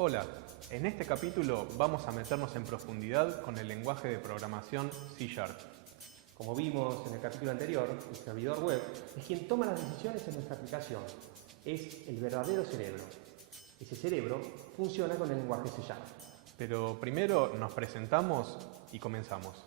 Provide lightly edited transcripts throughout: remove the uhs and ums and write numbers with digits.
Hola, en este capítulo vamos a meternos en profundidad con el lenguaje de programación C#. Como vimos en el capítulo anterior, el servidor web es quien toma las decisiones en nuestra aplicación. Es el verdadero cerebro. Ese cerebro funciona con el lenguaje C#. Pero primero nos presentamos y comenzamos.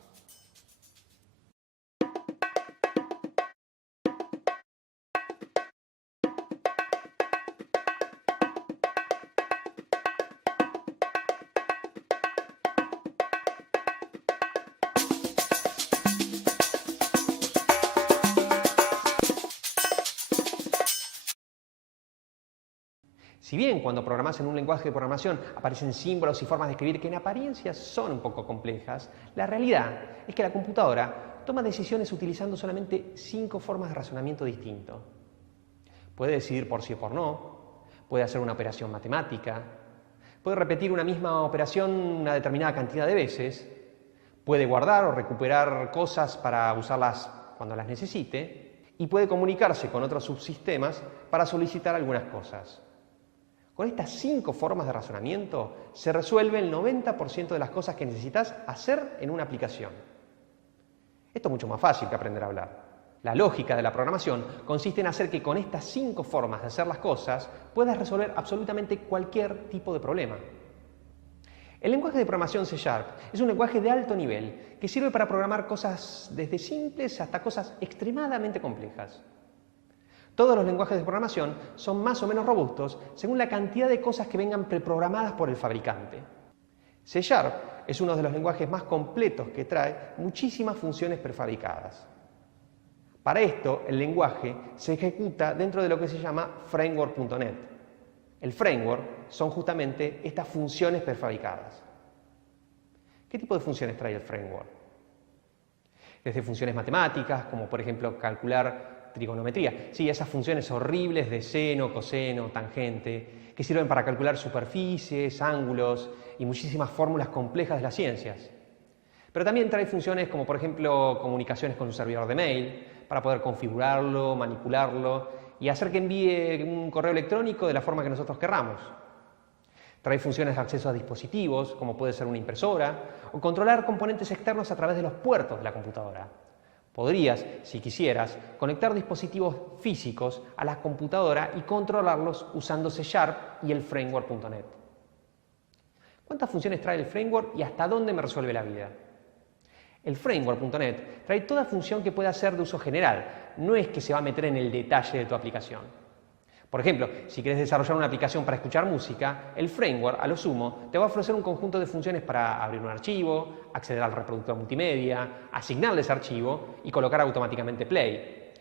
Si bien cuando programas en un lenguaje de programación aparecen símbolos y formas de escribir que en apariencia son un poco complejas, la realidad es que la computadora toma decisiones utilizando solamente 5 formas de razonamiento distinto. Puede decidir por sí o por no, puede hacer una operación matemática, puede repetir una misma operación una determinada cantidad de veces, puede guardar o recuperar cosas para usarlas cuando las necesite y puede comunicarse con otros subsistemas para solicitar algunas cosas. Con estas 5 formas de razonamiento se resuelve el 90% de las cosas que necesitas hacer en una aplicación. Esto es mucho más fácil que aprender a hablar. La lógica de la programación consiste en hacer que con estas 5 formas de hacer las cosas puedas resolver absolutamente cualquier tipo de problema. El lenguaje de programación C# es un lenguaje de alto nivel que sirve para programar cosas desde simples hasta cosas extremadamente complejas. Todos los lenguajes de programación son más o menos robustos según la cantidad de cosas que vengan preprogramadas por el fabricante. C# es uno de los lenguajes más completos que trae muchísimas funciones prefabricadas. Para esto, el lenguaje se ejecuta dentro de lo que se llama framework.net. El framework son justamente estas funciones prefabricadas. ¿Qué tipo de funciones trae el framework? Desde funciones matemáticas, como por ejemplo calcular trigonometría. Sí, esas funciones horribles de seno, coseno, tangente, que sirven para calcular superficies, ángulos y muchísimas fórmulas complejas de las ciencias. Pero también trae funciones como por ejemplo comunicaciones con un servidor de mail, para poder configurarlo, manipularlo y hacer que envíe un correo electrónico de la forma que nosotros querramos. Trae funciones de acceso a dispositivos, como puede ser una impresora, o controlar componentes externos a través de los puertos de la computadora. Podrías, si quisieras, conectar dispositivos físicos a la computadora y controlarlos usando C# y el framework.net. ¿Cuántas funciones trae el framework y hasta dónde me resuelve la vida? El framework.net trae toda función que pueda ser de uso general, no es que se va a meter en el detalle de tu aplicación. Por ejemplo, si quieres desarrollar una aplicación para escuchar música, el framework, a lo sumo, te va a ofrecer un conjunto de funciones para abrir un archivo, acceder al reproductor multimedia, asignarle ese archivo y colocar automáticamente play.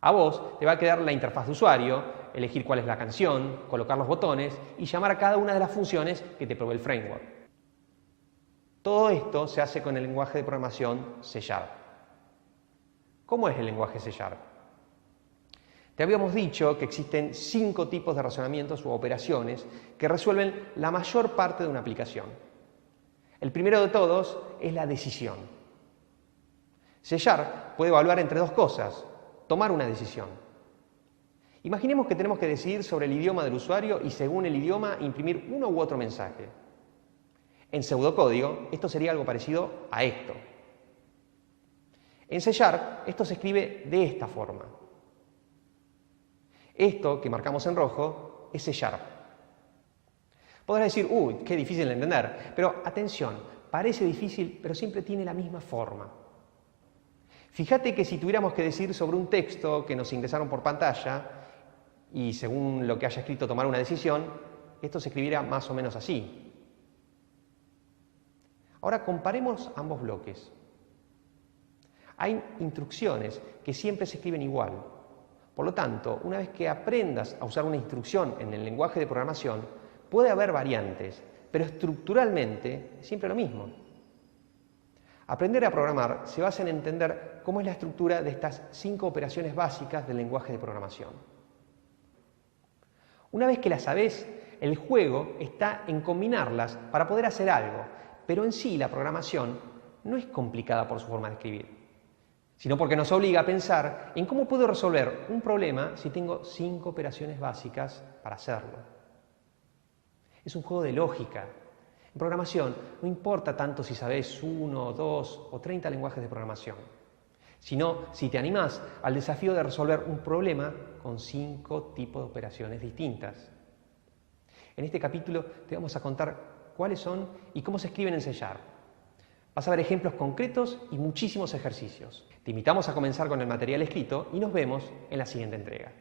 A vos te va a quedar la interfaz de usuario, elegir cuál es la canción, colocar los botones y llamar a cada una de las funciones que te provee el framework. Todo esto se hace con el lenguaje de programación C#. ¿Cómo es el lenguaje C#? Te habíamos dicho que existen 5 tipos de razonamientos u operaciones que resuelven la mayor parte de una aplicación. El primero de todos es la decisión. C# puede evaluar entre 2 cosas, tomar una decisión. Imaginemos que tenemos que decidir sobre el idioma del usuario y según el idioma imprimir uno u otro mensaje. En pseudocódigo esto sería algo parecido a esto. En C# esto se escribe de esta forma. Esto que marcamos en rojo es C#. Podrás decir, uy, qué difícil de entender, pero atención, parece difícil, pero siempre tiene la misma forma. Fíjate que si tuviéramos que decir sobre un texto que nos ingresaron por pantalla y según lo que haya escrito tomar una decisión, esto se escribiría más o menos así. Ahora comparemos ambos bloques. Hay instrucciones que siempre se escriben igual. Por lo tanto, una vez que aprendas a usar una instrucción en el lenguaje de programación, puede haber variantes, pero estructuralmente es siempre lo mismo. Aprender a programar se basa en entender cómo es la estructura de estas 5 operaciones básicas del lenguaje de programación. Una vez que las sabés, el juego está en combinarlas para poder hacer algo, pero en sí la programación no es complicada por su forma de escribir, sino porque nos obliga a pensar en cómo puedo resolver un problema si tengo 5 operaciones básicas para hacerlo. Es un juego de lógica. En programación no importa tanto si sabes 1, 2 o 30 lenguajes de programación, sino si te animás al desafío de resolver un problema con 5 tipos de operaciones distintas. En este capítulo te vamos a contar cuáles son y cómo se escriben en C#. Vas a ver ejemplos concretos y muchísimos ejercicios. Te invitamos a comenzar con el material escrito y nos vemos en la siguiente entrega.